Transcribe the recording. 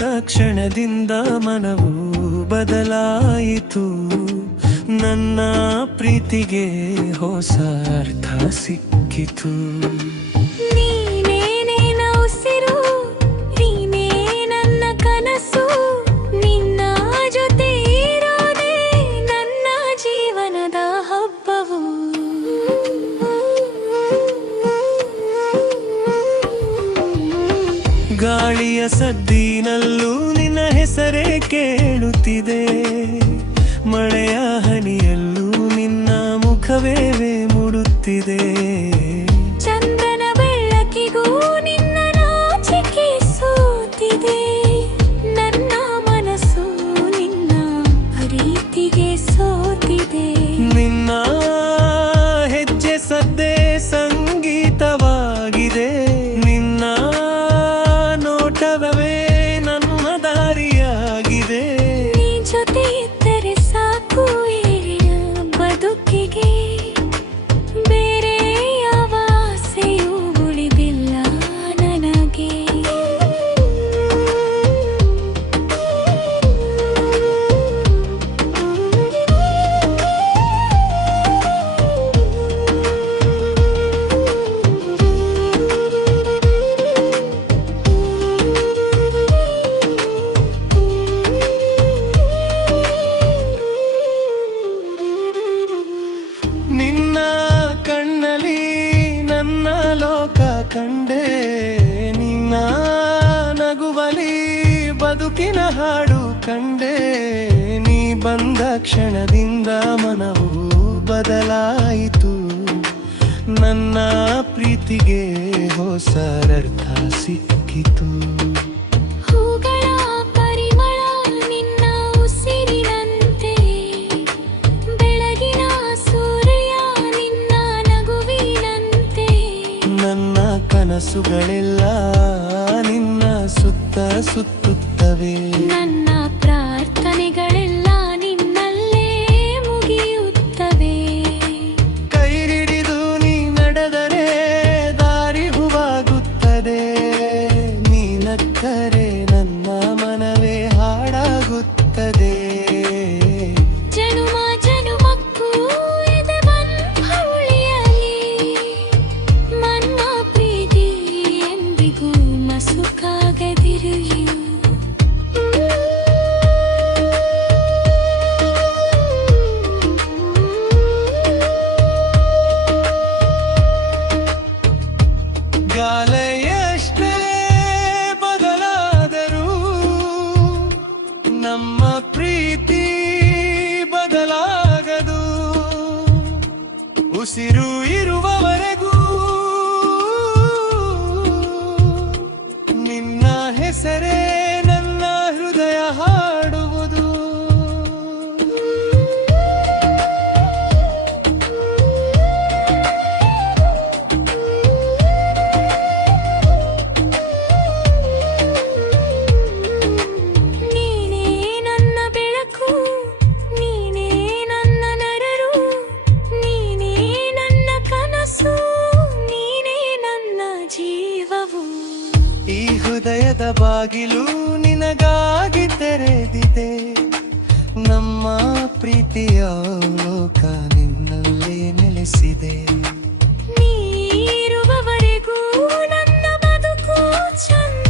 ಬಂದ ಕ್ಷಣದಿಂದ ಮನವು ಬದಲಾಯಿತು. ನನ್ನ ಪ್ರೀತಿಗೆ ಹೊಸ ಅರ್ಥ ಸಿಕ್ಕಿತು. ಗಾಳಿಯ ಸದ್ದಿನಲ್ಲೂ ನಿನ್ನ ಹೆಸರೇ ಕೇಳುತ್ತಿದೆ. ಮಳೆಯ ಹನಿಯಲ್ಲೂ ನಿನ್ನ ಮುಖವೇ ಮೂಡುತ್ತಿದೆ. ಚಂದ್ರನ ಬೆಳಕಿಗೂ ನಿನ್ನ ನಾಚಿಕೆ ಸೋತಿದೆ. ನನ್ನ ಮನಸ್ಸು ನಿನ್ನ ಪ್ರೀತಿಗೆ ಸೋತಿದೆ. ನಿನ್ನ ಹೆಜ್ಜೆ ಸದ್ದೇ ಸಂಗೀತವಾಗಿದೆ. ನಿನ್ನ ನೋಟವೇ ನನ್ನ ದಾರಿಯಾಗಿದೆ. ನೀ ಜೊತೆ ಇದ್ದರೆ ಸಾಕು ಬದುಕಿಗೆ. ಬೇರೆ ಯಾವ ಆಸೆಯೂ ಉಳಿದಿಲ್ಲ ನನಗೆ. ನಿನ್ನ ಕಣ್ಣಲ್ಲಿ ನನ್ನ ಲೋಕ ಕಂಡೆ. ನಿನ್ನ ನಗುವಲಿ ಬದುಕಿನ ಹಾಡು ಕಂಡೆ. ನೀ ಬಂದ ಕ್ಷಣದಿಂದ ಮನವು ಬದಲಾಯಿತು. ನನ್ನ ಪ್ರೀತಿಗೆ ಹೊಸ ಅರ್ಥ ಸಿಕ್ಕಿತು. ಹೂಗಳ ಪರಿಮಳ ನಿನ್ನ ಉಸಿರಿನಂತೆ. ಬೆಳಗಿನ ಸೂರ್ಯ ನಿನ್ನ ನಗುವಿನಂತೆ. ನನ್ನ ಕನಸುಗಳೆಲ್ಲ ನಿನ್ನ ಸುತ್ತ ಸುತ್ತುತ್ತವೆ. ನನ್ನ ಪ್ರಾರ್ಥನೆಗಳೆಲ್ಲ ನಿನ್ನಲ್ಲೇ ಮುಗಿಯುತ್ತವೆ. ಕೈ ಹಿಡಿದು ನೀ ನಡೆದರೆ ದಾರಿ ಹೂವಾಗುತ್ತದೆ. ನೀ ನಕ್ಕರೆ ನನ್ನ ಮನವೇ ಹಾಡಾಗುತ್ತದೆ. ಜನುಮ ಜನುಮಕ್ಕೂ ಎದೆ ಬಂಧ ಉಳಿಯಲಿ. ನನ್ನ ಪ್ರೀತಿ ಎಂದಿಗೂ ಮಸುಕಾಗದಿರಲಿ. ಗಾಲ ಎಷ್ಟೇ ಬದಲಾದರೂ ನಮ್ಮ ಪ್ರೀತಿ ಬದಲಾಗದು. ಉಸಿರು ಇರುವವರೆಗೂ ನಿನ್ನ ಹೆಸರೇ ನನ್ನ ಹೃದಯ ಹಾಡುವುದು. ನೀನೇ ನನ್ನ ಬೆಳಕು, ನೀನೇ ನನ್ನ ನರರು, ನೀನೇ ನನ್ನ ಕನಸು, ನೀನೇ ನನ್ನ ಜೀವವು. ಈ ಹೃದಯದ ಬಾಗಿಲು ನಿನಗಾಗಿ ತೆರೆದಿದೆ. ನಮ್ಮ ಪ್ರೀತಿಯ ಲೋಕ ನಿನ್ನಲ್ಲೇ ನೆಲೆಸಿದೆ. ನೀರುವವರೆಗೂ ನನ್ನ ಬದುಕು ಚಂದ.